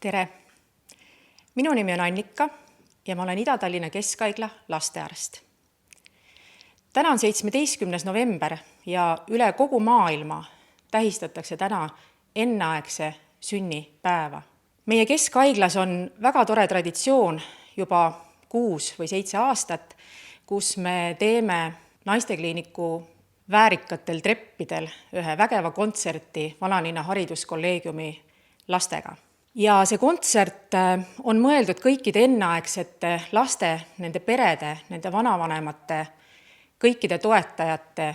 Tere! Minu nimi on Annika ja ma olen Ida-Tallinna Keskhaigla lastearst. Täna on 17. november ja üle kogu maailma tähistatakse täna enneaegse sünnipäeva. Meie Keskhaiglas on väga tore traditsioon juba 6 või 7 aastat, kus me teeme naistekliiniku väärikatel treppidel ühe vägeva kontserti Vanalinna hariduskolleegiumi lastega. Ja see kontsert on mõeldud kõikide enneaegsete laste, nende perede, nende vanavanemate, kõikide toetajate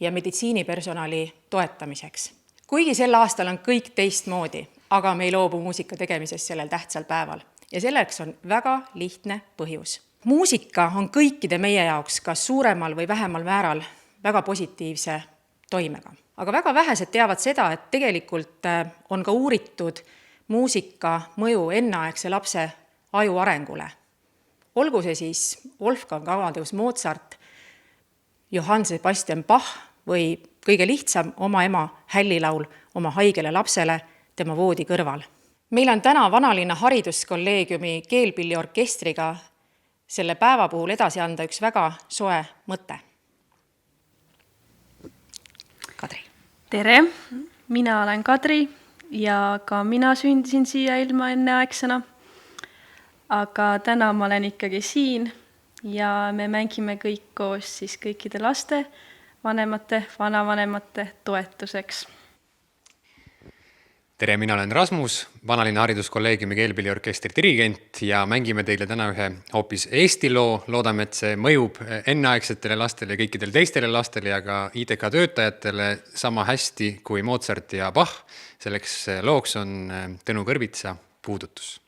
ja meditsiinipersonali toetamiseks. Kuigi sel aastal on kõik teistmoodi, aga me ei loobu muusika tegemisest sellel tähtsal päeval. Ja selleks on väga lihtne põhjus. Muusika on kõikide meie jaoks kas suuremal või vähemal määral väga positiivse toimega. Aga väga vähesed teavad seda, et tegelikult on ka uuritud muusika mõju enneaegse lapse aju arengule. Olgu see siis Wolfgang Amadeus Mozart, Johann Sebastian Bach või kõige lihtsam oma ema hällilaul oma haigele lapsele tema voodi kõrval. Meil on täna Vanalinna hariduskolleegiumi keelpilliorkestriga selle päeva puhul edasi anda üks väga soe mõte. Kadri. Tere, mina olen Kadri ja ka mina sündisin siia ilma enneaegsena. Aga täna ma olen ikkagi siin ja me mängime kõik koos siis kõikide laste, vanemate, vanavanemate toetuseks. Tere, mina olen Rasmus, Vanalinna hariduskolleegiumi keelpilliorkestri dirigent ja mängime teile täna ühe hoopis Eesti loo. Loodame, et see mõjub enneaegsetele lastele ja kõikidele teistele lastele ja ka ITK töötajatele sama hästi kui Mozart ja Bach. Selleks looks on Tõnu Kõrvitsa Puudutus.